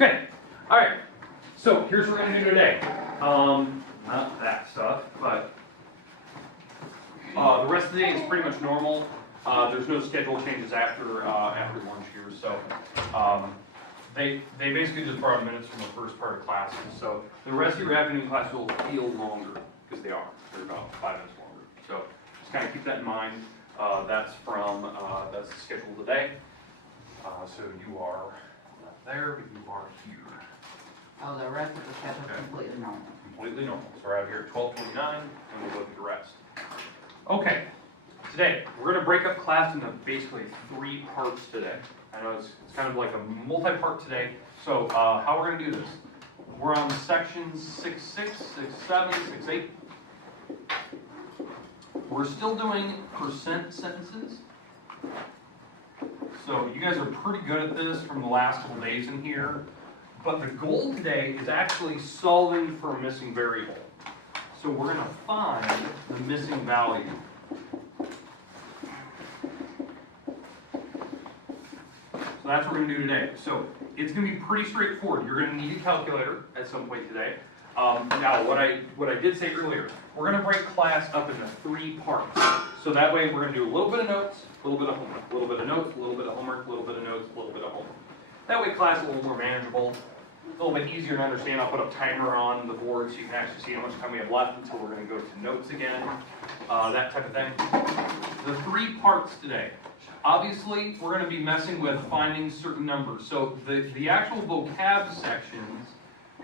Okay, all right. So here's what we're gonna do today. Not that stuff, but the rest of the day is pretty much normal. There's no schedule changes after lunch here, so they basically just borrowed minutes from the first part of classes. So the rest of your afternoon class will feel longer because they are. They're about 5 minutes longer. So just kind of keep that in mind. That's the schedule today. So you are not there, but you are here. Oh, the rest of the schedule is completely normal. Completely normal. So we're out here at 12:29, and we'll look at the rest. Okay, today we're going to break up class into basically 3 parts today. I know it's kind of like a multi-part today. So how we're going to do this? We're on sections 6.6, 6.7, 6.8. We're still doing percent sentences. So you guys are pretty good at this from the last couple days in here. But the goal today is actually solving for a missing variable. So we're going to find the missing value. So that's what we're going to do today. So it's going to be pretty straightforward. You're going to need a calculator at some point today. Now, what I did say earlier, we're going to break class up into 3 parts. So that way we're going to do a little bit of notes, a little bit of homework, a little bit of notes, a little bit of homework, a little bit of notes, a little bit of homework. That way class is a little more manageable, a little bit easier to understand. I'll put a timer on the board so you can actually see how much time we have left until we're going to go to notes again, that type of thing. The 3 parts today. Obviously, we're going to be messing with finding certain numbers. So the actual vocab sections,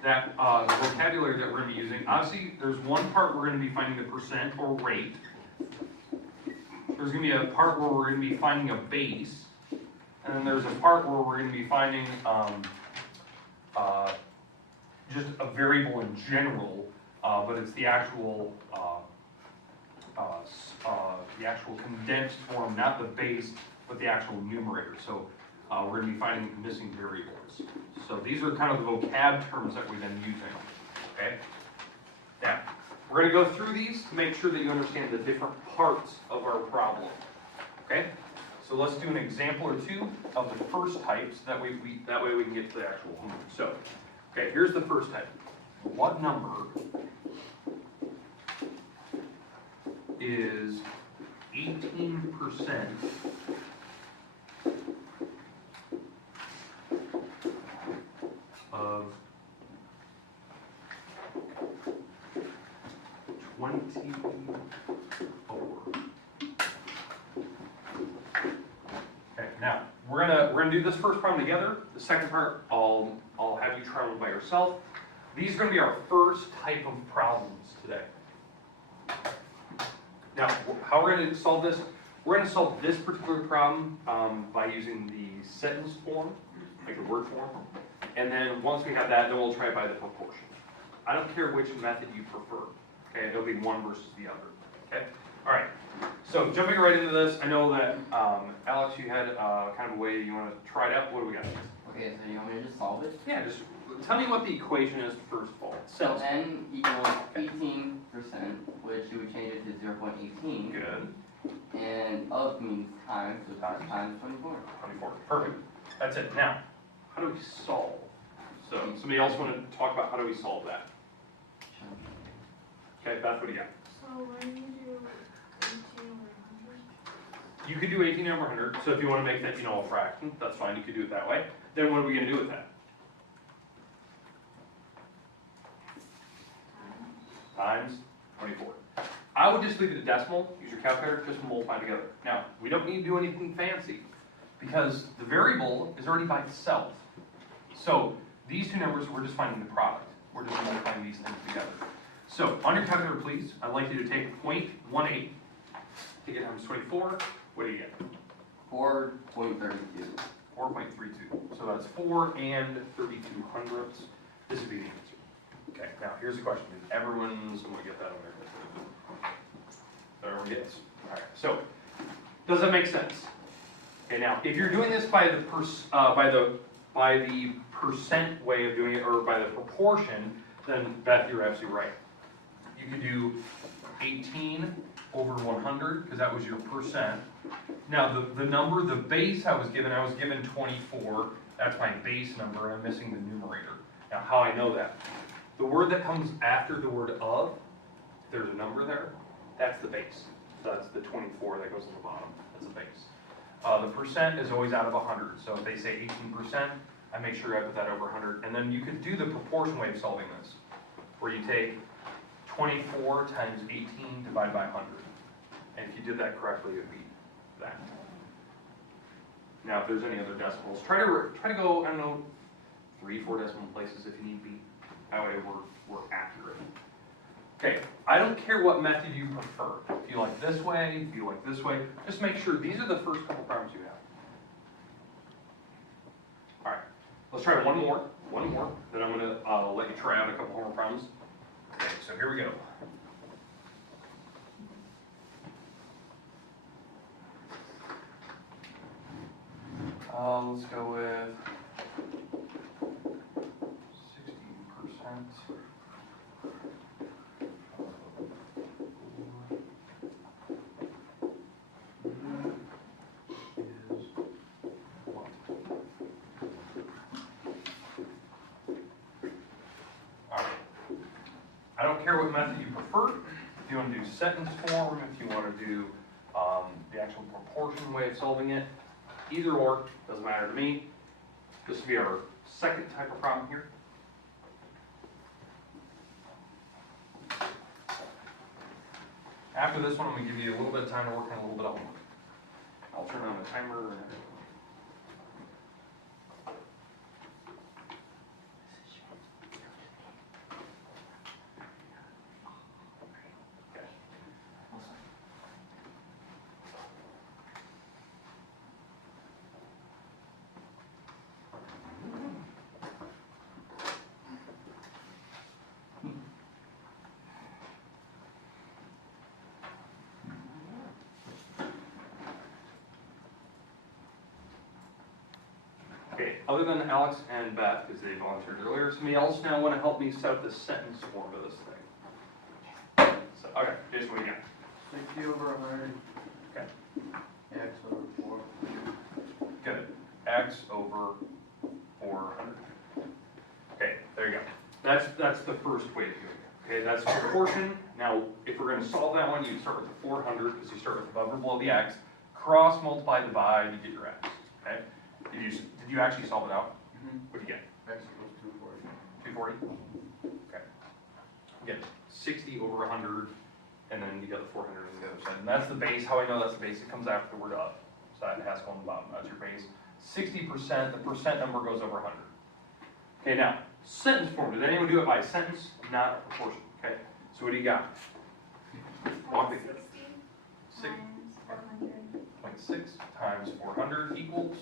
that the vocabulary that we're going to be using, obviously there's one part we're going to be finding the percent or rate. There's going to be a part where we're going to be finding a base. And then there's a part where we're going to be finding just a variable in general, but it's the actual condensed form, not the base, but the actual numerator. So we're going to be finding missing variables. So these are kind of the vocab terms that we've been using. Okay. Now we're going to go through these to make sure that you understand the different parts of our problem. Okay. So let's do an example or 2 of the first types. That way we can get to the actual homework. So, okay, here's the first type. What number is 18% of 24? Okay, now we're gonna do this first problem together. The second part, I'll have you try one by yourself. These are gonna be our first type of problems today. Now, how we're gonna solve this? We're gonna solve this particular problem by using the sentence form, like the word form. And then once we have that, then we'll try it by the proportion. I don't care which method you prefer. Okay, it'll be one versus the other. Okay. All right. So jumping right into this, I know that Alex, you had kind of a way you want to try it out. What do we got? Okay, so you want me to just solve it? Yeah, just tell me what the equation is first of all. So n equals 18%, which you would change it to 0.18. Good. And of means times, which is times 24. 24. Perfect. That's it. Now, how do we solve? So somebody else want to talk about how do we solve that? Okay, Beth, what do you got? So when you do 18 over 100? You could do 18 over 100. So if you want to make that, a fraction, that's fine. You could do it that way. Then what are we going to do with that? Times 24. I would just leave it a decimal, use your calculator, just multiply together. Now, we don't need to do anything fancy because the variable is already by itself. So these 2 numbers, we're just finding the product. We're just multiplying these things together. So on your calculator, please, I'd like you to take 0.18, take it times 24. What do you get? 4.32. 4.32. So that's 4 and 32 hundredths. This would be the answer. Okay, now here's the question. Did someone get that on there? Everyone gets. All right. So, does that make sense? Okay. Now, if you're doing this by the percent way of doing it, or by the proportion, then Beth, you're absolutely right. You could do 18 over 100 because that was your percent. Now, the number, the base I was given 24, that's my base number, I'm missing the numerator. Now, how I know that? The word that comes after the word of, if there's a number there, that's the base. So that's the 24 that goes on the bottom, that's the base. The percent is always out of 100, so if they say 18%, I make sure I put that over 100. And then you could do the proportion way of solving this, where you take 24 times 18 divided by 100. And if you did that correctly, it would be that. Now, if there's any other decimals, try to go, I don't know, 3, 4 decimal places if you need be. That way we're accurate. Okay, I don't care what method you prefer. If you like this way, if you like this way, just make sure these are the first couple problems you have. All right, let's try one more, then I'm gonna let you try out a couple more problems. Okay, so here we go. Let's go with 60%. I don't care what method you prefer. If you want to do sentence form, if you want to do the actual proportion way of solving it, either or, doesn't matter to me. This will be our second type of problem here. After this one, I'm going to give you a little bit of time to work on a little bit of homework. I'll turn on the timer and everything. Okay, other than Alex and Beth, because they volunteered earlier, somebody else now want to help me set up the sentence form of this thing. So, okay, Jason, what do you got? 60 over 100. Okay. X over 4. Good. X over 400. Okay, there you go. That's the first way to do it. Okay, that's proportion. Now, if we're going to solve that one, you start with the 400 because you start with above or below the X. Cross, multiply, divide, you get your X. Okay. Did you actually solve it out? What did you get? X equals 240. 240? Okay. You get 60 over 100, and then you get the 400 on the other side. And that's the base. How I know that's the base, it comes after the word of. So that has to go on the bottom. That's your base. 60%, the percent number goes over 100. Okay, now, sentence form. Did anyone do it by sentence? Not a proportion. Okay, so what do you got? Walk me through. 60 times 400. 0.6 times 400 equals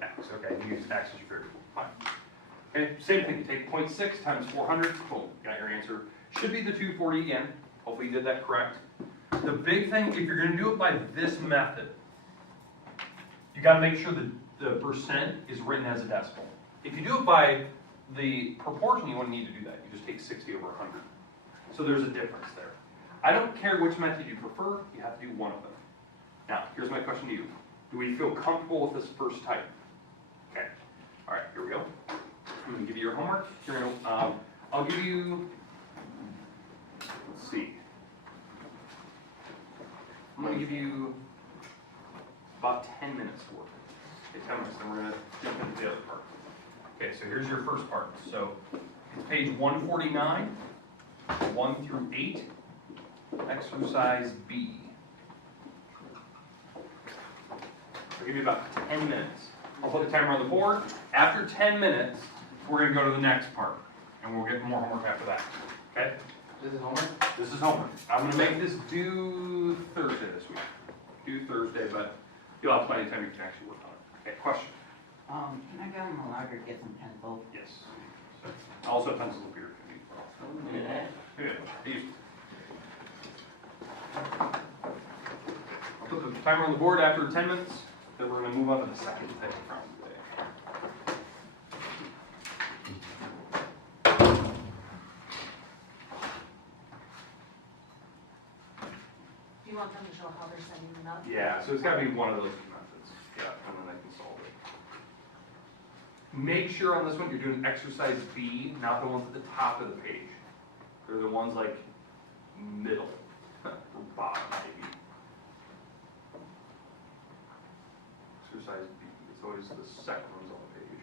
X. Okay, you use X as your variable. Fine. Okay, same thing. You take 0.6 times 400. Boom, got your answer. Should be the 240 again. Hopefully you did that correct. The big thing, if you're going to do it by this method, you got to make sure that the percent is written as a decimal. If you do it by the proportion, you wouldn't need to do that. You just take 60 over 100. So there's a difference there. I don't care which method you prefer. You have to do one of them. Now, here's my question to you. Do we feel comfortable with this first type? Okay. All right, here we go. I'm going to give you your homework. You're gonna, I'll give you, let's see. I'm going to give you about 10 minutes to work. Okay, 10 minutes, then we're going to jump into the other part. Okay, so here's your first part. So it's page 149, 1 through 8, exercise B. I'll give you about 10 minutes. I'll put the timer on the board. After 10 minutes, we're going to go to the next part, and we'll get more homework after that. Okay? This is homework? This is homework. I'm going to make this due Thursday this week. Due Thursday, but you'll have plenty of time you can actually work on it. Okay, question? Can I go in the library and get some pencils? Yes. So, also pencils up here. Yeah, these. I'll put the timer on the board after 10 minutes, then we're going to move on to the second thing from today. Do you want them to show how they're setting it up. Yeah, so it's gotta be one of those two methods, yeah, and then I can solve it. Make sure on this one, you're doing exercise B, not the ones at the top of the page. They're the ones like middle, or bottom maybe. Exercise B, it's always the second ones on the page.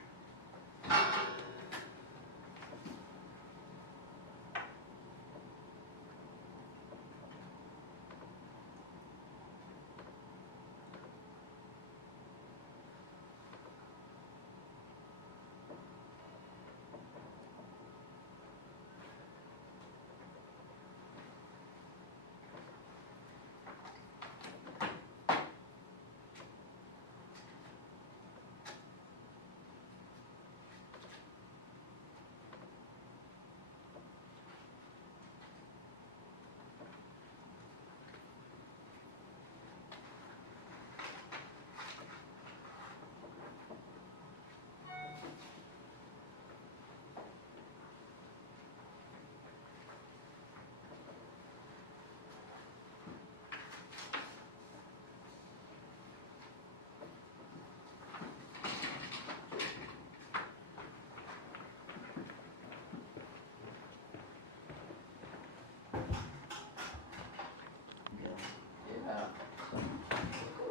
Yeah.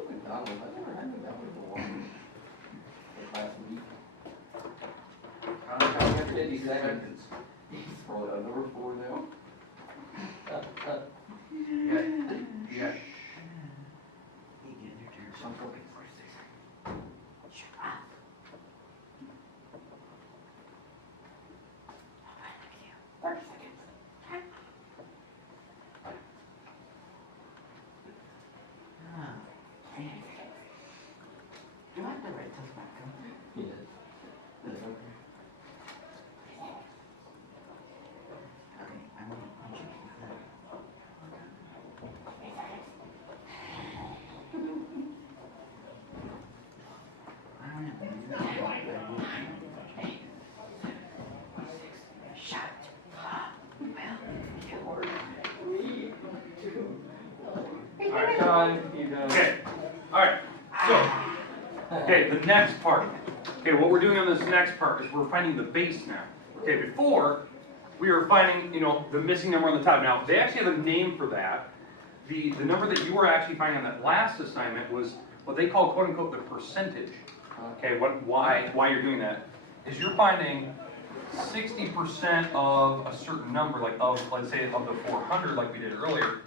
McDonald's, I never had McDonald's before. Like last week. Counting after 50 seconds. Scroll down number 4 now. Yeah, yeah. You get your turn. Some focus. Shut up. Ah, dang. Do I have to write this back up? Yes. That's okay. Okay, I'm gonna punch it with that. I don't have to do that. Shut up. Well, Alright, Done, you done. okay, alright, so, okay, the next part. Okay, what we're doing on this next part is we're finding the base now. Okay, before, we were finding, the missing number on the top. Now, they actually have a name for that. The number that you were actually finding on that last assignment was what they call quote unquote the percentage. Okay, why you're doing that is you're finding 60% of a certain number, like let's say of the 400 like we did earlier.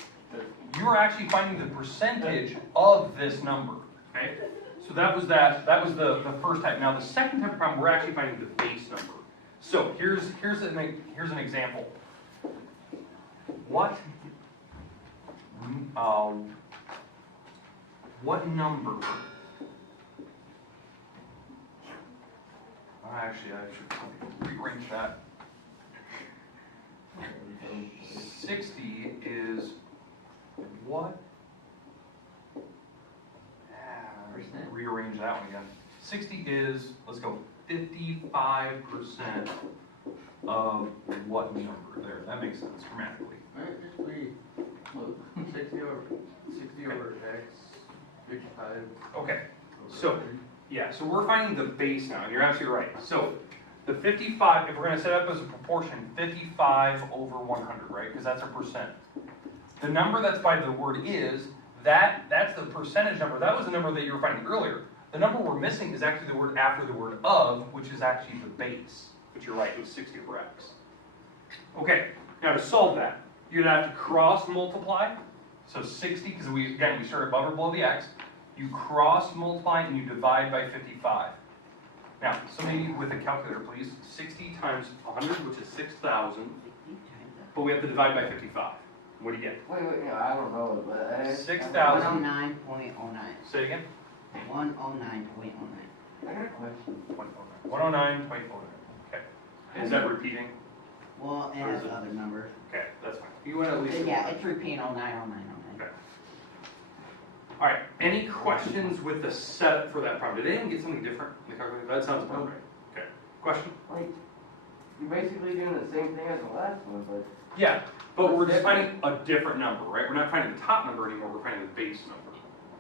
You're actually finding the percentage of this number, okay? So that was the first type. Now the second type of problem, we're actually finding the base number. So here's an example. What number? Actually, I should rearrange that. 60 is what? Rearrange that one again. 60 is, let's go, 55% of what number? There, that makes sense grammatically. Alright, just leave. 60 over X, 55. Okay, over So- 30. yeah, so we're finding the base now, and you're absolutely right. So the 55, if we're gonna set up as a proportion, 55 over 100, right? Because that's a percent. The number that's by the word is, that's the percentage number. That was the number that you were finding earlier. The number we're missing is actually the word after the word of, which is actually the base. But you're right, it was 60 over X. Okay, now to solve that, you'd have to cross multiply. So 60, because we start above or below the X. You cross multiply and you divide by 55. Now, somebody with a calculator, please. 60 times 100, which is 6,000. But we have to divide by 55. What do you get? Wait, I don't know, but I. 6,000. 109.09. Say it again. 109.09. I got a question. 109.09. Okay. Is that repeating? Well, and it's other numbers. Okay, that's fine. You want to at least. Yeah, it's repeating 090909. Okay. All right. Any questions with the setup for that problem? Did anyone get something different in the calculator? That sounds about right. Okay. Question? Like, you're basically doing the same thing as the last one, but. Yeah, but we're just finding a different number, right? We're not finding the top number anymore. We're finding the base number.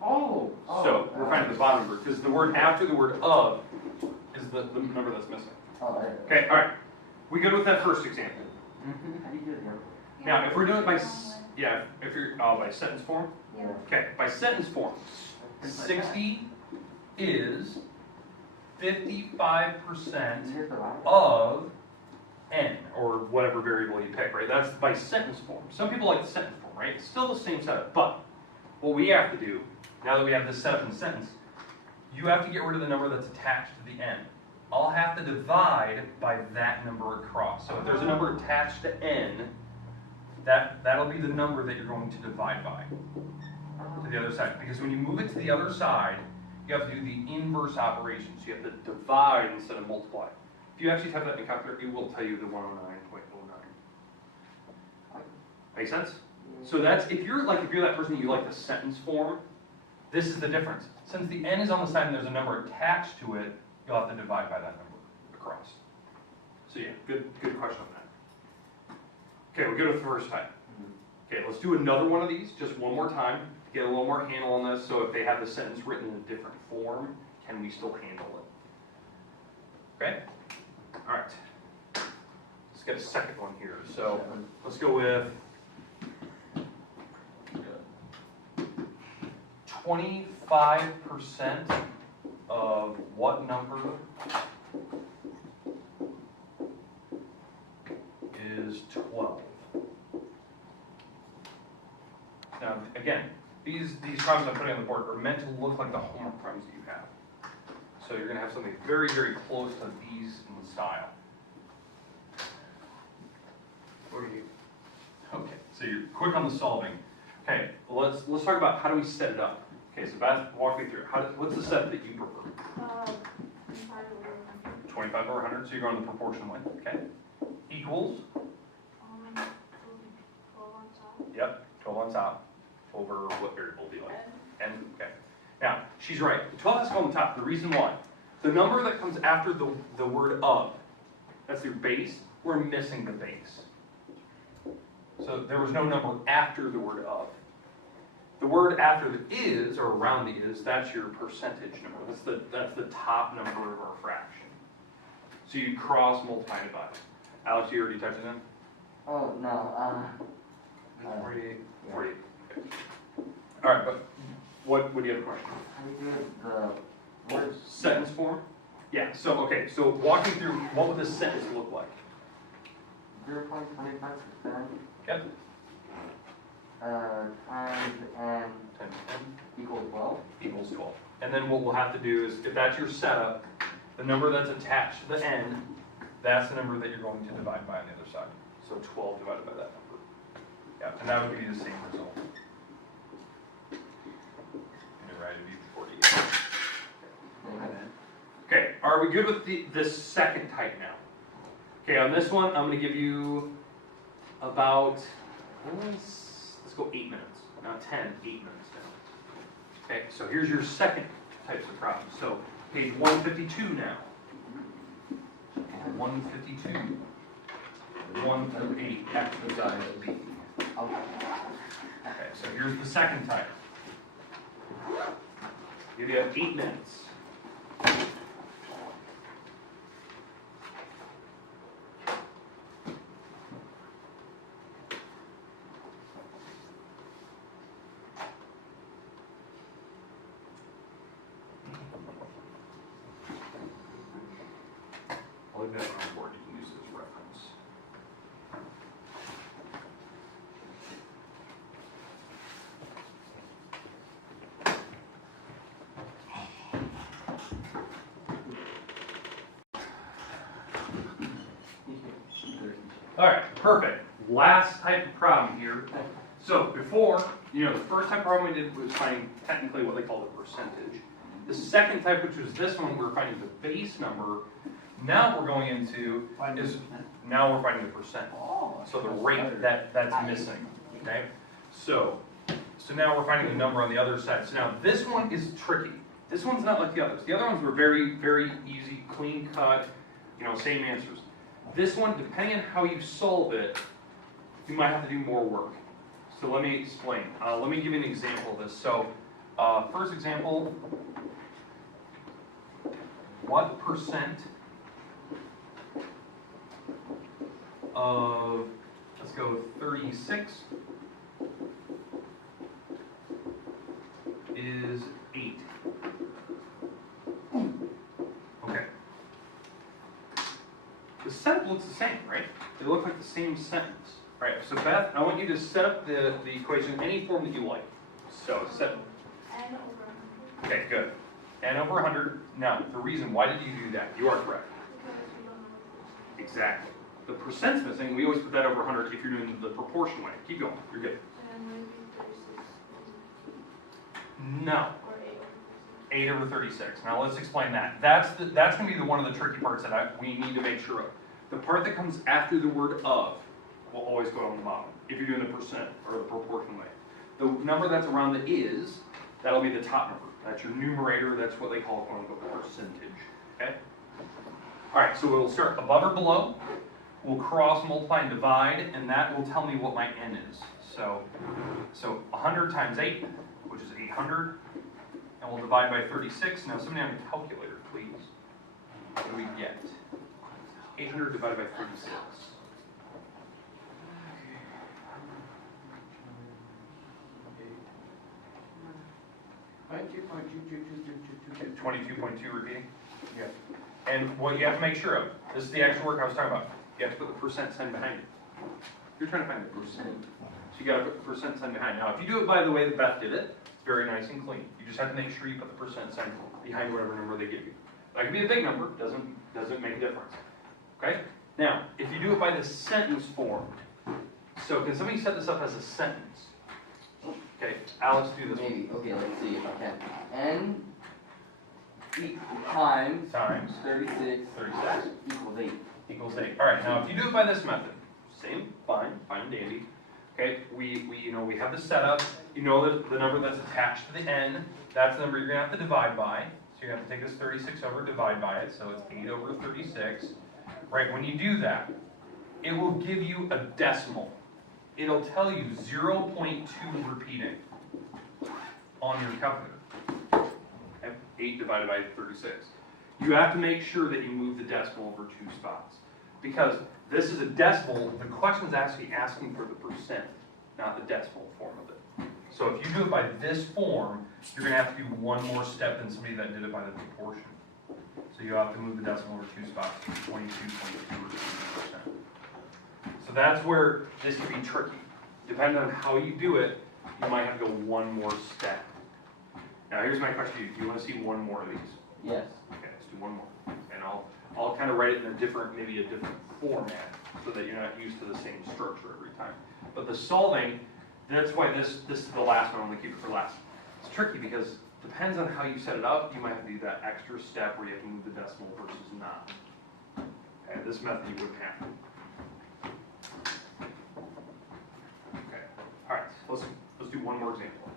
Oh. So we're finding the bottom number, because the word after the word of is the number that's missing. Oh, there. Okay, all right. We good with that first example? Mm-hmm. How do you do the Now, if we're doing it by, yeah, if you're, by sentence form? Yeah. Okay, by sentence form, 60 is 55% Here's the last. of n, or whatever variable you pick, right? That's by sentence form. Some people like the sentence form, right? It's still the same setup, but what we have to do, now that we have this setup in the sentence, you have to get rid of the number that's attached to the n. I'll have to divide by that number across. So if there's a number attached to n, that'll be the number that you're going to divide by to the other side. Because when you move it to the other side, you have to do the inverse operation. So you have to divide instead of multiply. If you actually type that in a calculator, it will tell you the 109.09. Make sense? So that's, if you're that person that you like the sentence form, this is the difference. Since the n is on the side and there's a number attached to it, you'll have to divide by that number across. So yeah, good question on that. Okay, we'll go to the first type. Okay, let's do another one of these, just one more time, to get a little more handle on this. So if they have the sentence written in a different form, can we still handle it? Okay? All right. Let's get a second one here. So let's go with 25% of what number is 12? Now, again, these problems I'm putting on the board are meant to look like the homework problems that you have. So you're going to have something very, very close to these in style. What are you? Okay, so you're quick on the solving. Okay, well, let's talk about how do we set it up. Okay, so Beth, walk me through. What's the setup that you prefer? 25 over 100, so you're going the proportion way. Okay. Equals? 12 on top. Yep, 12 on top. Over what variable do you like? N. Okay. Now, she's right. The 12 has to go on the top. The reason why? The number that comes after the word of, that's your base, we're missing the base. So there was no number after the word of. The word after the is, or around the is, that's your percentage number. That's the top number of our fraction. So you cross, multiply, and divide. Alex, you already typed it in? Oh, no, 48. yeah. 48. Okay. All right, but what do you have a question? How do you do the words? Sentence form? Yeah, so, okay, so walk me through, what would this sentence look like? 0.25%, Yep. times n 10 equals 12. equals 12. And then what we'll have to do is, if that's your setup, the number that's attached to the n, that's the number that you're going to divide by on the other side. So 12 divided by that number. Yeah, and that would be the same result. And you're right, it'd be 48. Okay, are we good with this second type now? Okay, on this one, I'm going to give you about, let's go 8 minutes. Not 10, 8 minutes now. Okay, so here's your second types of problems. So page 152 now. 152. 1 through 8. Exercise B. Okay, so here's the second type. Give you 8 minutes. I'll leave that on the board. You can use it as reference. All right, perfect. Last type of problem here. So before, the first type of problem we did was finding technically what they call the percentage. The second type, which was this one, we were finding the base number. Now we're going into now we're finding the percent. So the rate that's missing. Okay. So now we're finding the number on the other side. So now this one is tricky. This one's not like the others. The other ones were very, very easy, clean cut, same answers. This one, depending on how you solve it, you might have to do more work. So let me explain. Let me give you an example of this. So First example, what percent of, let's go 36 is 8? Okay. The setup looks the same, right? They look like the same sentence. All right, so Beth, I want you to set up the equation in any form that you like. So set, N over 100. okay, good. N over 100. Now, the reason, why did you do that? You are correct. Because we don't know what the Exactly. The percent's missing, we always put that over 100 if you're doing the proportion way. Keep going, you're good. and maybe 36 No, or 8 over 36. 8 over 36. Now let's explain that. That's gonna be one of the tricky parts that we need to make sure of. The part that comes after the word of will always go on the bottom, if you're doing the percent or the proportion way. The number that's around the is, that'll be the top number. That's your numerator, that's what they call quote unquote percentage, okay? All right, so we'll start above or below. We'll cross, multiply, and divide, and that will tell me what my n is. So 100 times 8, which is 800, and we'll divide by 36. Now somebody have a calculator, please. What do we get? 800 divided by 36. 22.2 repeating? Yeah. And what you have to make sure of, this is the actual work I was talking about. You have to put the percent sign behind it. You're trying to find the percent. So you gotta put the percent sign behind. Now, if you do it by the way that Beth did it, it's very nice and clean. You just have to make sure you put the percent sign behind whatever number they give you. That could be a big number, doesn't make a difference. Okay? Now, if you do it by the sentence form, so can somebody set this up as a sentence? Okay, Alex, do this one. Maybe, okay, let's see if I can. N times Times 36 36 equals 8. equals 8. All right, now if you do it by this method, same, fine and dandy. Okay, we have the setup. You know that the number that's attached to the n, that's the number you're gonna have to divide by. So you have to take this 36 over, divide by it, so it's 8 over 36. Right, when you do that, it will give you a decimal. It'll tell you 0.2 repeating on your calculator. Okay, 8 divided by 36. You have to make sure that you move the decimal over 2 spots. Because this is a decimal, the question is actually asking for the percent, not the decimal form of it. So if you do it by this form, you're going to have to do one more step than somebody that did it by the proportion. So you have to move the decimal over 2 spots to 22.2 or 2%. So that's where this can be tricky. Depending on how you do it, you might have to go one more step. Now here's my question to you. Do you want to see one more of these? Yes. Okay, let's do one more. And I'll kind of write it in maybe a different format, so that you're not used to the same structure every time. But the solving, that's why this is the last one. I'm gonna keep it for last. It's tricky because depends on how you set it up. You might have to do that extra step where you have to move the decimal versus not. Okay, this method you wouldn't have. Okay, all right. Let's do one more example.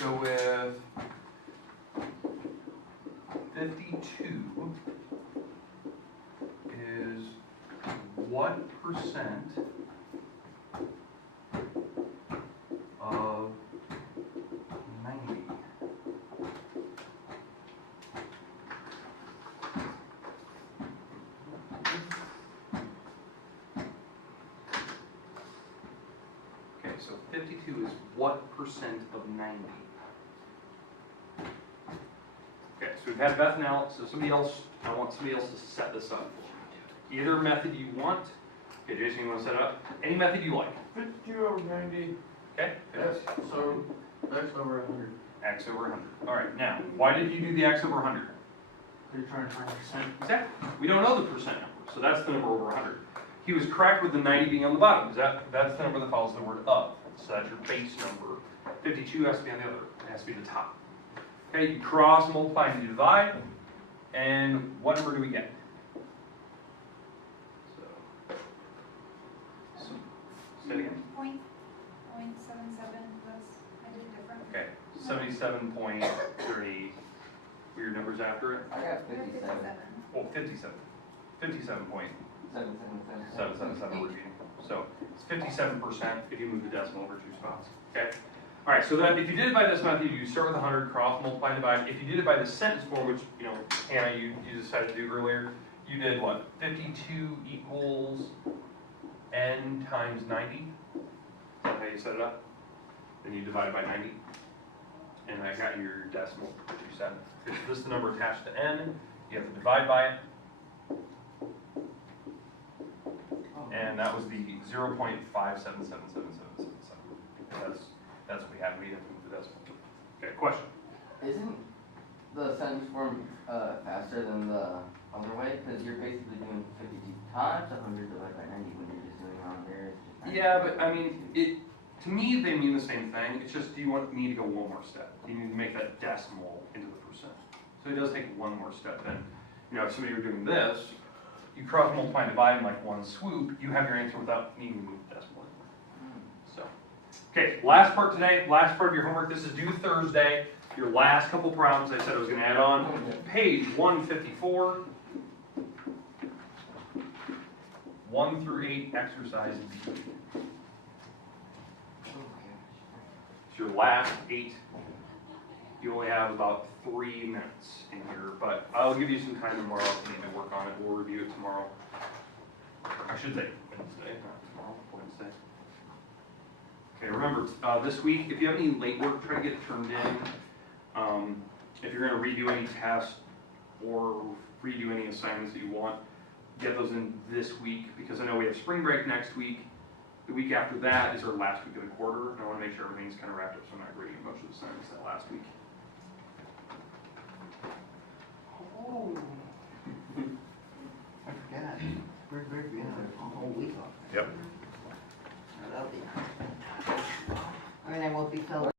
So with 52 is what percent of 90? Okay, so 52 is what percent of 90? Okay, so we've had Beth now, so I want somebody else to set this up. Either method you want. Okay, Jason, you want to set it up? Any method you like. 50 over 90. Okay? Yes, so X over 100. X over 100. All right, now, why did you do the X over 100? You're trying to find percent. Exactly. We don't know the percent number, so that's the number over 100. He was correct with the 90 being on the bottom. That's the number that follows the word of. So that's your base number. 52 has to be on the other. It has to be the top. Okay, you cross, multiply, and you divide. And what number do we get? So say it again. 0.77, that's, I did different. Okay, 77.30. Were your numbers after it? I got 57. Well, 57. 57.777 777. we're reading. So it's 57% if you move the decimal over 2 spots. Okay? All right, so that if you did it by this method, you start with 100, cross, multiply, divide. If you did it by the sentence form, which, you know, Hannah, you decided to do earlier, you did what? 52 equals n times 90. Is that how you set it up? Then you divide by 90. And I got your decimal 57. If this is the number attached to n, you have to divide by it. And that was the 0.5777777. That's what we had. We had to move the decimal. Okay, question. Isn't the sentence form faster than the other way? Because you're basically doing 52 times 100 divided by 90 when you're just doing it on there. It's just 90. Yeah, but I mean, to me, they mean the same thing. It's just, do you want me to go one more step? You need to make that decimal into the percent. So it does take one more step. Then, you know, if somebody were doing this, you cross multiply and divide in like one swoop, you have your answer without needing to move the decimal in. So, okay, last part today, last part of your homework. This is due Thursday. Your last couple problems I said I was going to add on. Page 154. 1 through 8 exercise B. It's your last 8. You only have about 3 minutes in here, but I'll give you some time tomorrow if you need to work on it. We'll review it tomorrow. I should say Wednesday, not tomorrow, Wednesday. Okay, remember, this week, if you have any late work, try to get it turned in. If you're going to redo any tests or redo any assignments that you want, get those in this week, because I know we have spring break next week. The week after that is our last week of the quarter, and I want to make sure everything's kind of wrapped up, so I'm not grading a bunch of assignments that last week. Oh. I forgot. Spring break, we have a whole week off. Yep. That'll be. I mean, I won't be filled.